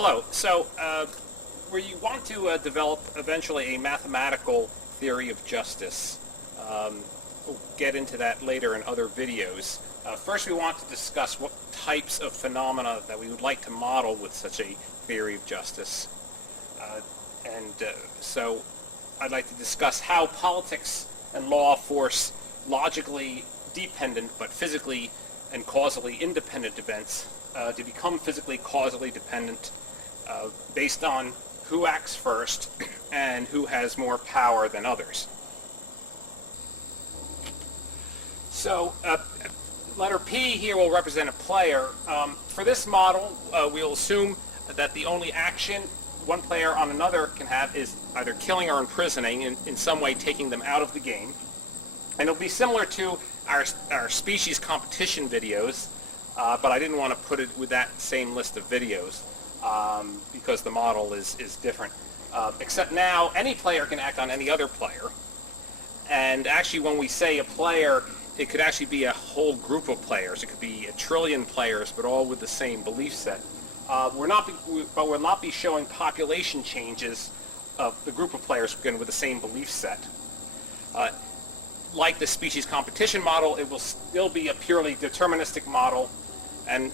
Hello. So, we want to develop eventually a mathematical theory of justice. We'll get into that later in other videos. First, we want to discuss what types of phenomena that we would like to model with such a theory of justice. So, I'd like to discuss how politics and law force logically dependent but physically and causally independent events to become physically causally dependent based on who acts first and who has more power than others. So letter P here will represent a player. For this model, we'll assume that the only action one player on another can have is either killing or imprisoning, in some way taking them out of the game. And it'll be similar to our species competition videos, but I didn't want to put it with that same list of videos because the model is different. Except now, any player can act on any other player. And actually, when we say a player, it could actually be a whole group of players. It could be 1 trillion players, but all with the same belief set. We'll not be showing population changes of the group of players, again, with the same belief set. Like the species competition model, it will still be a purely deterministic model, and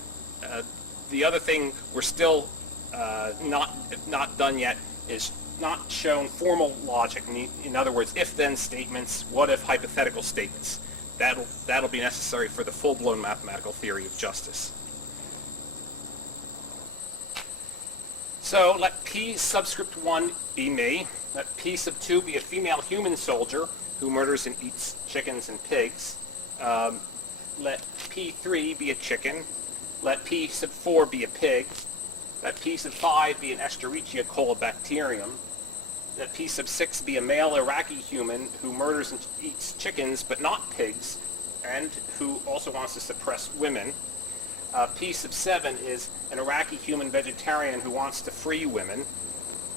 the other thing we're still not done yet is not shown formal logic. In other words, if-then statements, what-if hypothetical statements. That'll be necessary for the full-blown mathematical theory of justice. So let P subscript 1 be me. Let P sub 2 be a female human soldier who murders and eats chickens and pigs. Let P3 be a chicken. Let P sub 4 be a pig. Let P sub 5 be an Escherichia colobacterium. Let P sub 6 be a male Iraqi human who murders and eats chickens but not pigs, and who also wants to suppress women. P sub 7 is an Iraqi human vegetarian who wants to free women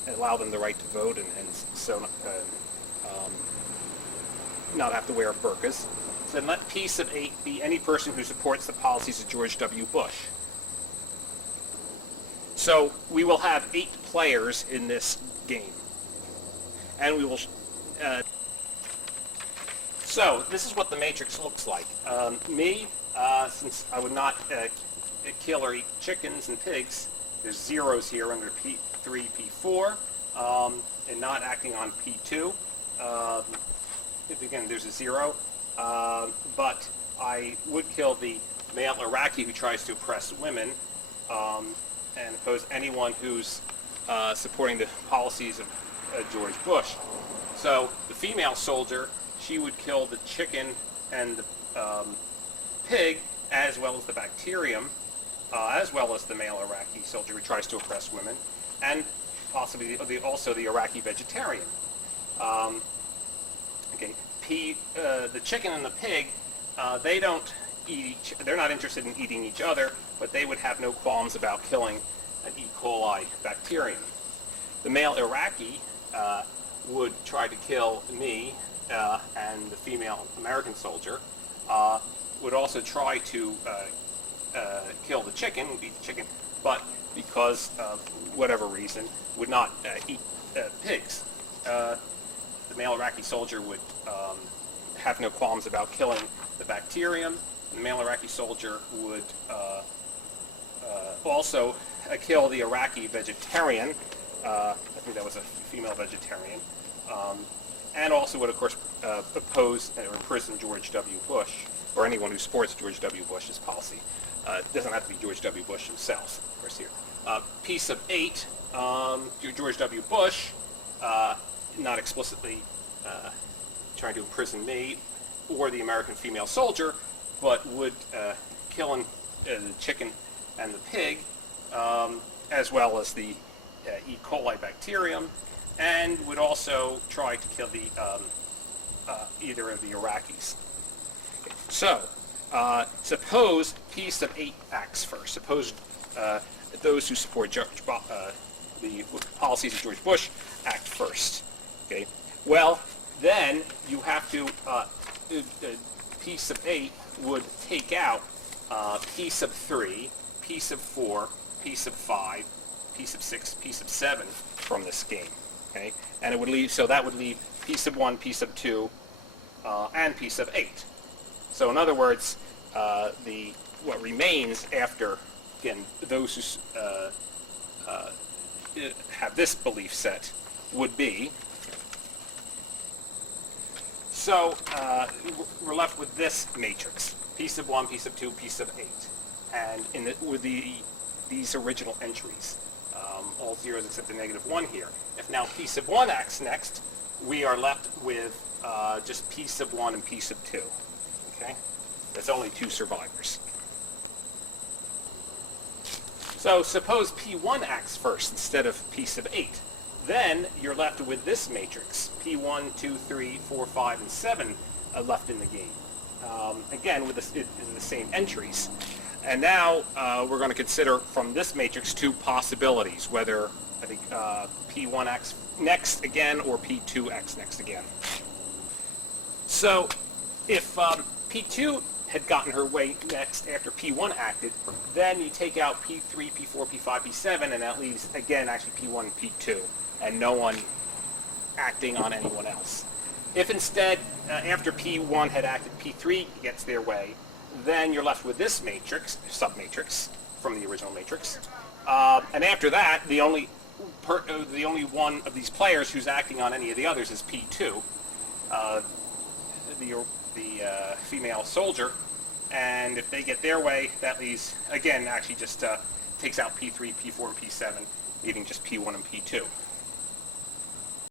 and allow them the right to vote and so not have to wear burqas. So then let P sub 8 be any person who supports the policies of George W. Bush. So we will have 8 players in this game. And we will... So this is what the matrix looks like. Me, since I would not kill or eat chickens and pigs, there's zeros here under P3, P4, and not acting on P2. Again, there's a 0. But I would kill the male Iraqi who tries to oppress women, and oppose anyone who's supporting the policies of George Bush. So the female soldier, she would kill the chicken and the pig, as well as the bacterium, as well as the male Iraqi soldier who tries to oppress women, and possibly also the Iraqi vegetarian. The chicken and the pig, they don't eat they're not interested in eating each other, but they would have no qualms about killing an E. coli bacterium. The male Iraqi would try to kill me and the female American soldier, would also try to kill the chicken, eat the chicken, but because of whatever reason, would not eat pigs. The male Iraqi soldier would have no qualms about killing the bacterium, and the male Iraqi soldier would also kill the Iraqi vegetarian. I think that was a female vegetarian. And also would, of course, oppose or imprison George W. Bush, or anyone who supports George W. Bush's policy. It doesn't have to be George W. Bush himself, of course, here. P sub 8, George W. Bush, not explicitly trying to imprison me or the American female soldier, but would kill the chicken and the pig, as well as the E. coli bacterium, and would also try to kill the either of the Iraqis. Okay. So, suppose P sub 8 acts first. Suppose those who support the policies of George Bush act first. Okay. Well, then you have to P sub 8 would take out P sub 3, P sub 4, P sub 5, P sub 6, P sub 7 from this game. Okay, and it would leave, so that would leave P sub 1, P sub 2, and P sub 8. So in other words, what remains after, again, those who have this belief set would be, so we're left with this matrix, P sub 1, P sub 2, P sub 8, and with these original entries, all zeros except the -1 here. If now P sub 1 acts next, we are left with just P sub 1 and P sub 2. Okay? That's only 2 survivors. So suppose P1 acts first instead of P sub 8. Then you're left with this matrix, P1, 2, 3, 4, 5, and 7 left in the game. Again, with the same entries. And now we're going to consider from this matrix 2 possibilities, whether I think P1 acts next again or P2 acts next again. So if P2 had gotten her way next after P1 acted, then you take out P3, P4, P5, P7, and that leaves, again, actually P1 and P2, and no one acting on anyone else. If instead, after P1 had acted, P3 gets their way, then you're left with this matrix, submatrix, from the original matrix. And after that, the only one of these players who's acting on any of the others is P2, the female soldier. And if they get their way, that leaves, again, actually just takes out P3, P4, and P7, leaving just P1 and P2.